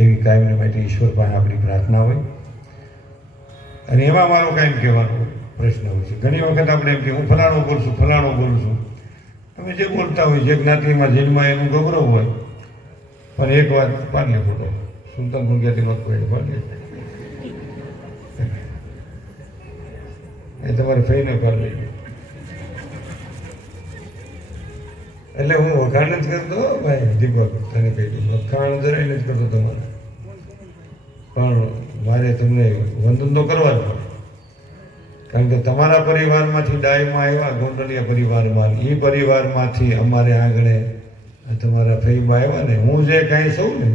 એવી કાયમને માટે ઈશ્વર પાસે આપણી પ્રાર્થના હોય. અને એમાં મારો કાયમ કહેવાનો પ્રશ્ન હોય છે. ઘણી વખત આપણે એમ કે હું ફલાણો બોલું છું, ફલાણો બોલું છું. તમે જે બોલતા હોય, જે જ્ઞાતિમાં જન્મમાં એનું ગૌરવ હોય. પણ એક વાત પાણીએ ફોટો સુલતાન ગુંગિયાથી મત પડે પાડીએ એ તમારે ફઈને પાડી લઈ. એટલે હું વખાણ જ કરતો ભાઈ દીપક, તને કહી દઉં વખાણ જરાય નથી કરતો તમારે, પણ મારે તમને વંદન તો કરવા જ પડે. કારણ કે તમારા પરિવારમાંથી ડાયમાં આવ્યા, ગોંડલિયા પરિવારમાં, એ પરિવારમાંથી અમારે આગળ તમારા ફઈબા આવ્યા ને. હું જે કાંઈ છું ને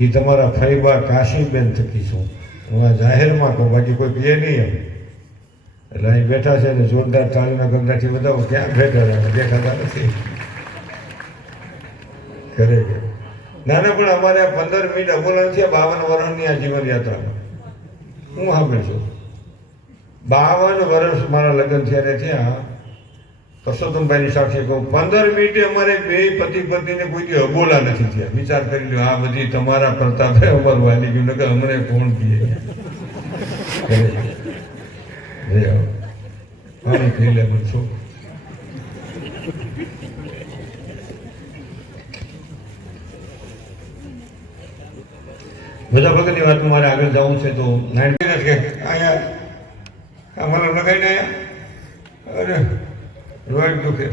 એ તમારા ફઈબા કાશીબેન થકી છું. હું આ જાહેરમાં કહું, બાકી કોઈ કહે નહીં એમ. એટલે અહીં બેઠા છે ને જોરદાર તાળીના ગંગાથી બતાવો ક્યાં બેઠા રહે, દેખાતા નથી. ખરેખર નાના પણ અમારે 15 મિનિટ અબોલન છે 52 વર્ષની આ જીવન યાત્રામાં. હું સાંભળું છું 52 વર્ષ મારા લગ્ન થયા ત્યાં પરસોત્તમભાઈની સાક્ષી કહું 15 મિનિટે અમારે બે પતિ પત્નીને કોઈ અબોલા નથી થયા. વિચાર કરી લો, આ બધી તમારા પ્રતાપે અમારું હાલી ગયું. નકર અમને કોણ કહે. પાણી પી લે બનશો. બધા વખતની વાત મારે આગળ જવું છે તો અહીંયા અમારે લગાઈને અહીંયા અરે રોડ દુખે.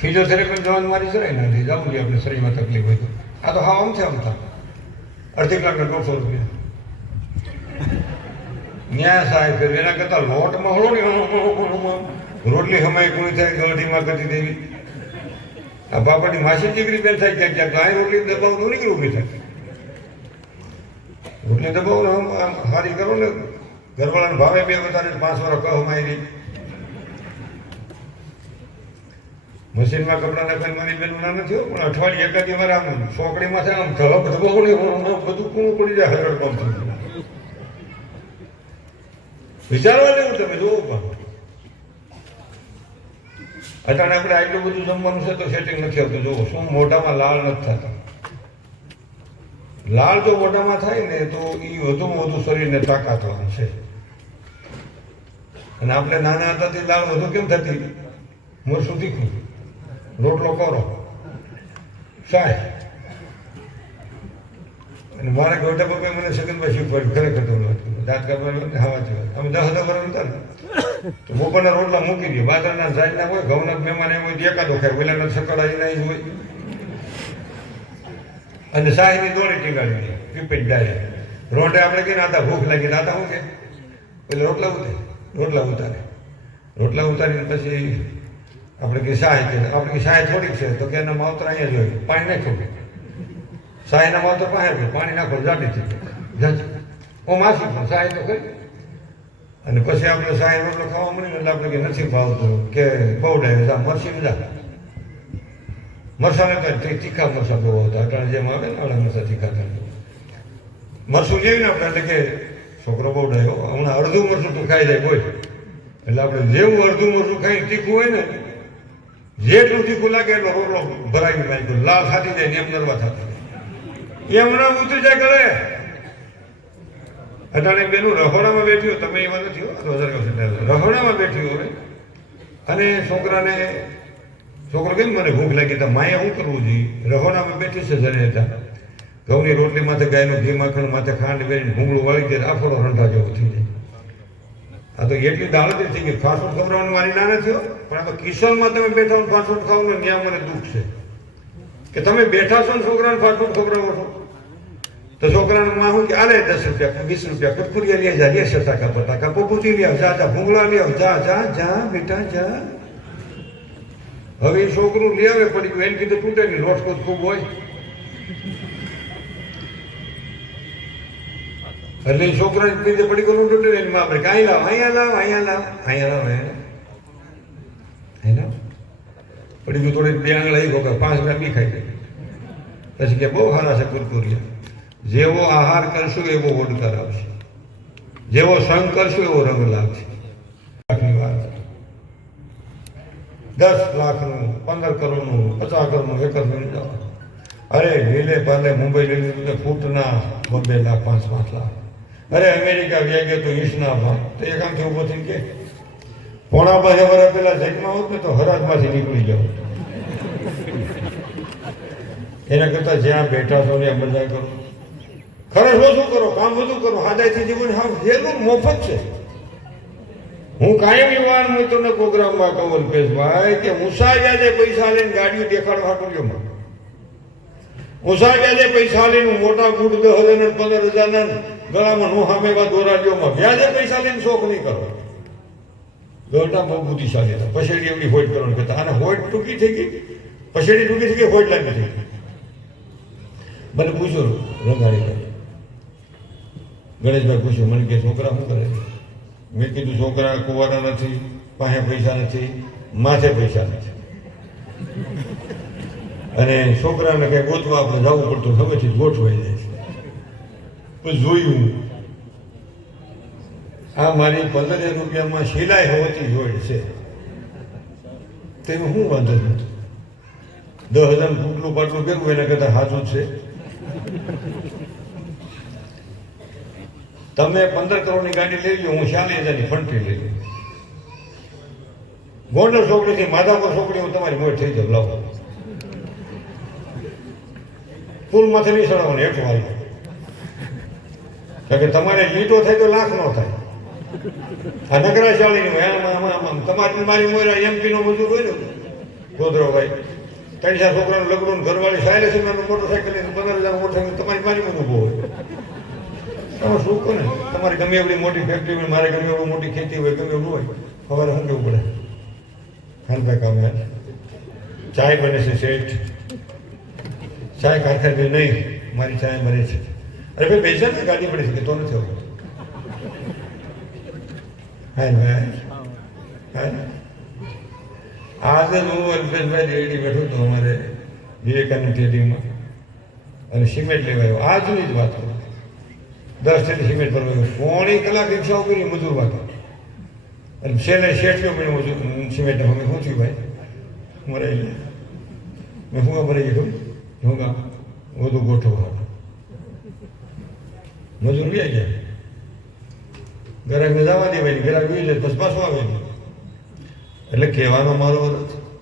ફિઝિયોથેરાપી જવાનું મારી જરાય નથી. જવું જોઈએ આપણે શરીરમાં તકલીફ હોય તો. આ તો હા આમ છે આમ થાય. અડધી કલાક 150 રૂપિયા ન્યાય સાહેબ ફેર. એના કરતા લોટમાં હળો ને રોટલી હમાય કોણી થાય ગળઢીમાં કરી દેવી. આ બાપાની માસી દીકરી બેન થાય ક્યાંક ક્યાંક ગાય રોટલી દબાવનું નીકળી ઉભી થાય. રોટલી દબાવો આમ સારી કરો ને, ઘરવાળાને ભાવે બે વધારે 5 વર્ષ કહમાય નહીં. મશીનમાં કપડાં નાખવાની મારી બેન ના નથી, પણ અઠવાડિયે એકાદી વાર આમ ચોકડીમાં થાય આમ ધબક ધબાવો ને બધું કૂણું પડી જાય. હરડ કામ થયું. વિચારવા દેવું તમે જોવો. પણ અટાણે આપણે આટલું બધું જમવાનું છે તો સેટિંગ નથી આવતું. જોવો શું મોઢામાં લાળ નથી થતા. લાળ જો મોઢામાં થાય ને તો એ વધુમાં વધુ શરીરને તાકાતવાનું છે. અને આપણે નાના હતા તે લાળ વધુ કેમ થતી? મરસું તીખું, રોટલો કરો, સાહેબ. અને મારા ગોટા પપ્પાએ મને સગનભાઈ શીખવાડ્યું. ખરેખર તો દાંત કાઢવાનું ખાવા જોઈએ. અમે 10 વર્ષ હતા ને તો બપોરના રોટલા મૂકી દઈએ. બાજરાના ઝાડના હોય, ઘઉંના મહેમાન એમ હોય એકાદો ખાય, પેલાના સકડાઈ જ હોય. અને શાહીની દોડી ટીંગાડી દઈએ પીપેજ ડાયરે. રોટે આપણે કહીને આતા ભૂખ લાગી આતા શું કે એટલે રોટલા ઉતારે. રોટલા ઉતારીને પછી આપણે કે શાહી કે આપણે કે શાહી થોડીક છે તો કે એના માવતર અહીંયા જ હોય, પાણી નાખો. શાહીના માવતર પાસે પાણી નાખો, જાડી થઈ જાય. ઓ માસી પણ શાહી તો કરી. અને પછી આપણે સાંઈ રોટલો ખાવા મળીને એટલે આપણે કે નથી ભાવતું કે બહુ ડાય જા મરસી જા મરસાને તો તીખા મરસા બહુ હતા અટાણે જેમ આવે ને આડા મરસા તીખા થાય મરસું લેવી ને આપણે એટલે કે છોકરો બહુ ડાયો હમણાં અડધું મરસું તું ખાઈ જાય કોઈ એટલે આપણે જેવું અડધું મરસું ખાઈ તીખું હોય ને જેટલું તીખું લાગે એટલો રોટલો ભરાવી નાખ્યો લાલ થાતી જાય ને એમ નરવા થતા એમ ના ઉતરી જાય કરે અટાણે બેનું રહોડામાં બેઠી હોય તમે એવા નથી રહોડામાં બેઠી હોય અને છોકરો કેમ મને ભૂખ લાગી તો માએ શું કરવું જોઈએ રહોડામાં બેઠી છે જરે હતા ઘઉંની રોટલી માથે ગાયનું ઘી માખણ માથે ખાંડ બેરીને ભૂંગળું વાળી દે આખો રંઢા જેવો થઈ જાય આ તો એટલી દાળતી થઈ ગઈ ફાસ્ટ ફૂડ ખવડાવવાનું મારી ના નથી પણ આ તો કિશોરમાં તમે બેઠા હો ફાસ્ટ ફૂડ ખાવાનું ત્યાં મને દુઃખ છે કે તમે બેઠા છો ને છોકરાને ફાસ્ટ ફૂડ ખવડાવો છો તો છોકરાનું માં શું કે આલે 10 રૂપિયા 20 રૂપિયા કટકુરિયા લઈ જા 100 ટકા બટાકા પપુતી લઈ આવ જા ભૂંગળા લઈ આવ જા બેટા જા હવે છોકરું લઈ આવે પડી ગયું એને કીધું તૂટે નહીં રોટકો ખૂબ હોય એટલે છોકરાને કીધે પડી ગયું તૂટે ને માં આપણે કાંઈ લાવ અહીંયા લાવ પડી ગયું થોડી બે આંગળા આવી ગયો 5 ગ્રામ બી ખાઈ ગઈ પછી કે બહુ સારા છે કુરકુરિયા જેવો આહાર કરશું એવો ઓડકાર આવશે જેવો સંગ કરશું એવો રંગ લાગશે લાખની વાત 10 લાખનું 15 કરોડનું 50 કરોડનું એકર મળી જવા અરે લીલે પાલે મુંબઈ લઈ લીધું ફૂટના 2 લાખ 5 લાખ અરે અમેરિકા વ્યા ગયા તો ઈસના ભાવ તો એક આમથી ઉભો થઈને કે પોણા પાસે વર્ષ પેલા જન્મા હોત ને તો હરાજમાંથી નીકળી જાવ એના કરતા જ્યાં બેઠા છો ત્યાં મજા કરો ખર્ચ ઓછું કરો કામ વધુ કરો હાદાયથી જીવન હાવ હેલું મફત છે હું કાયમ યુવાન મિત્રોને પ્રોગ્રામમાં કહું અલ્પેશભાઈ કે ઊંચા વ્યાજે પૈસા લઈને ગાડીઓ દેખાડવા હાટુલ્યોમાં ઊંચા વ્યાજે પૈસા લઈને મોટા બૂટ 10,000 ને 15,000 ના ગળામાં નો હામેવા દોરાડીઓમાં વ્યાજે પૈસા લઈને શોખ નહીં કરો દોરડા બહુ બુદ્ધિશાળી હતા પછેડી એવડી હોઈટ કરવાનું કહેતા અને હોઈટ ટૂંકી થઈ ગઈ પછેડી ટૂંકી થઈ ગઈ હોઈટ લાંબી થઈ ગઈ મને પૂછ્યું રંગાડી ગણેશભાઈ પૂછ્યું મને કે છોકરા શું કરે મેં કીધું છોકરા કુંવારા નથી પાસે પૈસા નથી માથે પૈસા નથી અને છોકરાને કંઈ ગોતવા આપણે જવું પડતું હવેથી જ ગોઠવાઈ જાય છે પછી જોયું આ મારી 15,000 રૂપિયામાં સિલાઈ હોતી જોડ છે તેનું શું વાંધો નથી 10,000 ફૂટનું પાટલું પહેરવું એના કરતાં સાચું જ છે તમે 15 કરોડની ગાડી લઈ લો હું 40,000ની ફંટી લઈ લઉં ગોંડલ છોકરીથી માધાપુર છોકરી હું તમારી મોટ થઈ જાઉં લાવો પુલમાંથી નહીં ચડાવવાનું હેઠું આવી કારણ કે તમારે લીટો થાય તો લાખ નો થાય આ નગરાશાળીનું તમારી મારી મોરા એમપીનો મજૂર હોય ને ગોધરાભાઈ 3-4 છોકરાનું લગ્ન ઘરવાળી સાયલે છે મોટરસાઇકલ 15,000 મોટરસાઇકલ તમારી મારી મને ઉભો હોય તમે શું કહો ને તમારી ગમે એવડી મોટી ફેક્ટરી હોય મારે ગમે એવડી મોટી ખેતી હોય ગમે એવું હોય સવારે શું કેવું પડે હાલભાઈ કામ ચાય બને છે શેઠ ચાય કારખાને નહીં મારી ચાય બને છે અરે ભાઈ પૈસા ને ગાડી પડે છે કે તો નથી આવતું હા ભાઈ આજે હું અલ્પેશભાઈ રેડી બેઠો હતો અમારે વિવેકાનંદ સ્ટેડિયમમાં અને સિમેન્ટ લેવાયો આજની જ વાત કરું 10 થેલી સિમેન્ટ ભરવાયું 3 કલાક રિક્ષા ઉભી મજૂર વાત અને છેલ્લે શેઠ સિમેન્ટ અમે શું થયું ભાઈ મરાઈ ગયા મેં શું મરાઈ ગયું હું બધું ગોઠવવા મજૂર બી ગયા ગ્રાહકને જવા દે ભાઈ ગ્રાહક જોઈ લે પછી પાછું આવે એટલે કહેવાનો મારો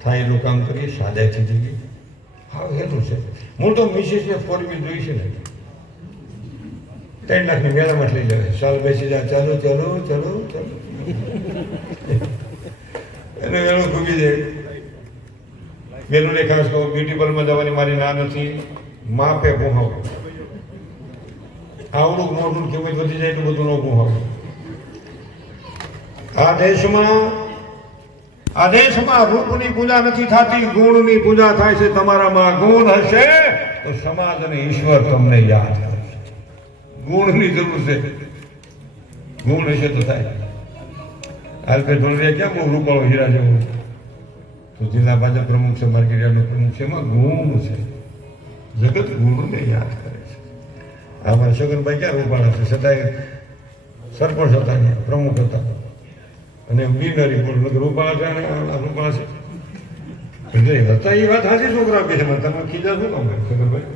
થાય એટલું કામ કરીએ સાદાઈથી જઈએ હા એટલું છે હું તો મિસિસને 4 વ્હીલ જોઈ છે ને 3 લાખની મેળામાં લઈ જાય સાલ બેસી જાય ચાલો ચાલો ચાલો ચાલો એને વેળો ભૂગી જાય બેનોને ખાસ કહું બ્યુટી પાર્લરમાં જવાની મારી ના નથી માપે પહોંચાવો આવડું મોટું કિંમત વધી જાય એટલું બધું ન પહોંચાવો આ દેશમાં રૂપની પૂજા નથી થતી ગુણની પૂજા થાય છે તમારામાં ગુણ હશે તો સમાજ અને ઈશ્વર તમને યાદ કરશે ગુણની જરૂર છે ગુણ હશે તો થાય અલ્પેશ ઢોલરિયા ક્યાં બહુ રૂપાળો હીરા જેવો, તો જિલ્લા ભાજપ પ્રમુખ છે, માર્કેટ યાર્ડનો પ્રમુખ છે. એમાં ગુણ છે, જગત ગુણને યાદ કરે છે. અમારા છગનભાઈ ક્યાં રૂપાળા છે, છતાંય સરપંચ હતા, પ્રમુખ હતા, અને બિનરી બોલ રૂપાળા છે, રૂપાળા છે હતા. એ વાત સાચી, છોકરા કે છે, તમે ખીજા શું કામ કરે છગનભાઈ?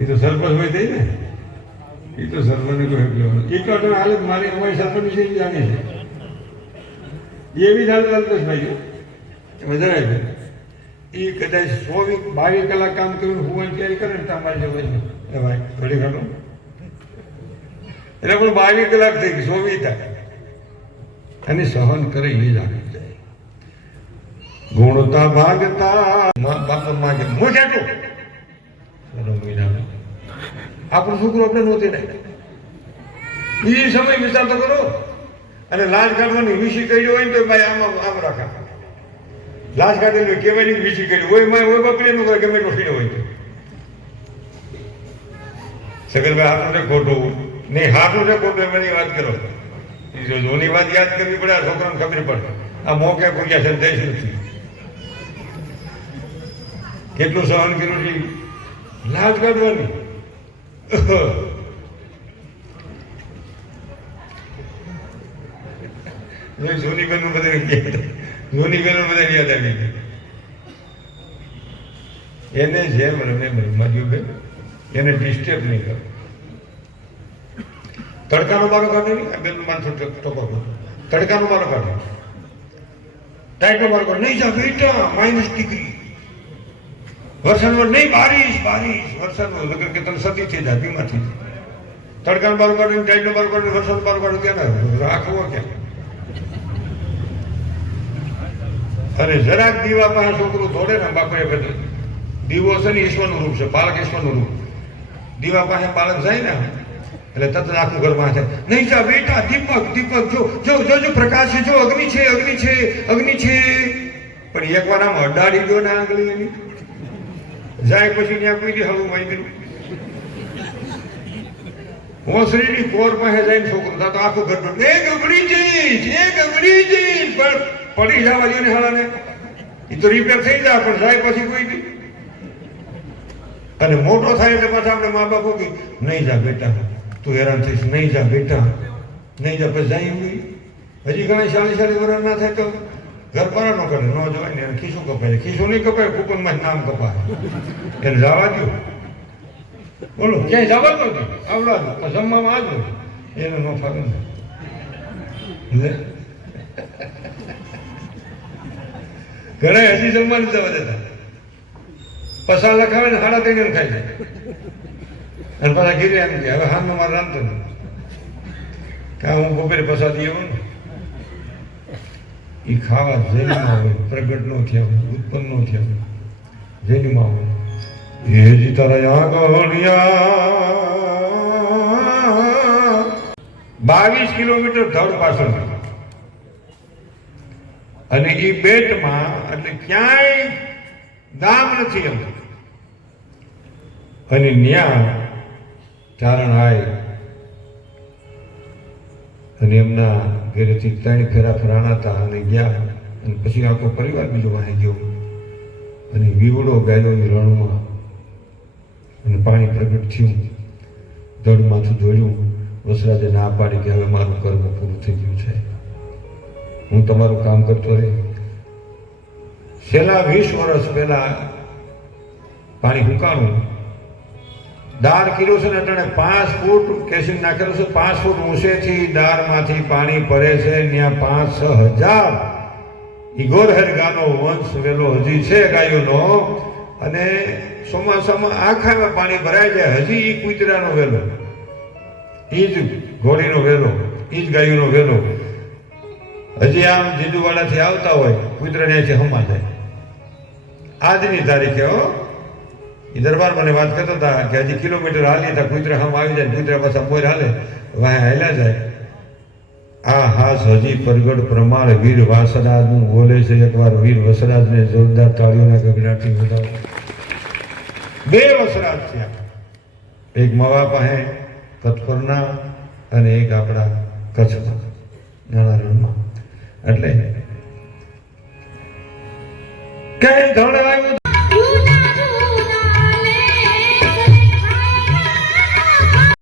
એ તો સરપંચ હોય થઈ ને, એ તો સરપંચને કોઈ એ તો હાલત મારી અમારી સરપંચ વિશે જાણી છે. એવી જ હાલત અલ્પેશભાઈ વધારે છે. એ કદાચ 22 કલાક કામ કર્યું હું ત્યારે કરે ને તમારી જવાય ભાઈ ઘડી ઘણું એટલે પણ 22 કલાક થઈ ગઈ 24 થાય અને સહન કરે એ જ આવી જાય. ગુણતા ભાગતા બાપ માગે હું કેટલું આપણું છોકરું આપણે નહોતી ને એ સમય વિચાર તો કરો. અને લાજ કાઢવાની વીસી કરી હોય ને તો ભાઈ આમ રાખા લાજ કાઢેલી કેવાની વીસી કરી હોય બાપડી નું ગમે એટલું ફીડો હોય તો સગનભાઈ હાથું ને ખોટું નહીં, હાથું ને ખોટું એમની વાત કરો. જૂની વાત યાદ કરવી પડે, આ છોકરાને ખબર પડે. આ મોકે પૂર્યા છે દેશ નથી કેટલું સહન કર્યું છે. લાજ કાઢવાની જૂની બેનું બધા જૂની બેનું બધા યાદ આવી ગઈ. એને જેમ રમે માજુબેન એને ડિસ્ટર્બ નહીં કરો. તડકાનો મારો કાઢો નહીં, આ બેનનું માથું ટકો તડકાનો મારો કાઢો, ટાઈટનો મારો કાઢો નહીં. જા બેટા -डिग्री વરસાદમાં નહીં, બારીશ વરસાદમાં લગર કે તને સતી થઈ જાય, બીમાર થઈ જાય. તડકાનો બારો કાઢો, ટાઈટનો બારો કાઢો, વરસાદ બારો કાઢો, ક્યાં ના આખો ક્યાં. અને જરાક દીવા પાસે છોકરું દોડે ને બાપરે બધું દીવો છે ને ઈશ્વરનું રૂપ છે, બાળક ઈશ્વરનું રૂપ. દીવા પાસે બાળક જાય ને એટલે તરત આખું ઘરમાં છે. નહીં જા બેટા દીપક જો પ્રકાશ છે, જો અગ્નિ છે પણ એકવાર આમ અડાડી ગયો ને આંગળી એની જાય પછી ત્યાં કોઈ દી હળવું વાંધ્યું હોસરીની કોર પાસે જઈને છોકરું તો આખું ઘર એક અગડી જઈશ પણ પડી જવા દે ને હાલાને એ તો રિપેર થઈ જાય પણ જાય પછી કોઈ દી. અને મોટો થાય એટલે પાછા આપણે મા બાપો કે નહીં જા બેટા તું હેરાન થઈશ, નહીં જા બેટા નહીં જા. પછી જાય હજી ઘણા 40 વર્ષ ના થાય તો ઘર પરા નો કરે, ન જવાય ને એને ખીસું કપાય. ખીસું નહીં કપાય, કુપનમાં નામ કપાય, એને જવા દો. બોલો ક્યાંય જવા દો ને આવડા જમવામાં આજો એને ન ફાવે ને. ઘણા હજી જમવાનું જવા દેતા, પસા લખાવે ને 3.5 ખાઈ જાય અને પાછા ઘીરે એમ કે હવે હાથમાં મારે રાંધતો નહીં કાં હું બપોરે પસા દઈ આવું ને. એ ખાવા જેનીમાં હોય, પ્રગટ નો થયા ઉત્પન્ન નો થયા જેનીમાં હોય. એ જ તારા આગળિયા 22 કિલોમીટર ધડ પાછળ અને એ બેટમાં એટલે ક્યાંય ગામ નથી એમ. અને ન્યા ચારણ આય અને એમના ઘરેથી 3 ફેરા ફરાણા હતા અને ગયા અને પછી આખો પરિવાર બીજો વાહી ગયો અને વિવડો ગાયોની રણમાં અને પાણી પ્રગટ થયું. ધડ માથું ધોયું. વસરાજે ના પાડી કે હવે મારું કર્મ પૂરું થઈ ગયું છે, હું તમારું કામ કરતો રહે. છેલ્લા 20 વર્ષ પહેલા પાણી હુકાણું દાળ કિલો છે ને એટલે 5 ફૂટ કેસિંગ નાખેલું છે. 5 ફૂટ ઊંચેથી દાળમાંથી પાણી પડે છે. ત્યાં 5-6 હજાર ઈગોરહેર ગાનો વંશ વેલો હજી છે ગાયોનો અને ચોમાસામાં આખામાં પાણી ભરાય જાય. હજી એ કૂતરાનો વેલો, એ જ ઘોડીનો વેલો, એ જ ગાયોનો વેલો હજી આમ જીજુવાડાથી આવતા હોય કૂતરાને અહીંથી હમા થાય. આજની તારીખે એ દરબાર મને વાત કરતા હતા કે હજી કિલોમીટર હાલી હતા કૂતરા હમ આવી જાય, કૂતરા પાછા મોર હાલે વાહ હાલ્યા જાય. આ હાસ હજી પરગડ પ્રમાણ વીર વાસરાજનું બોલે છે. એકવાર વીર વસરાજને જોરદાર તાળીઓના ગગડાટી વધાવો. 2 વસરાજ થયા, એક મવા પાસે કચ્છપુરના અને એક આપણા કચ્છમાં નાના રણમાં. એટલે કઈ ધોળાવી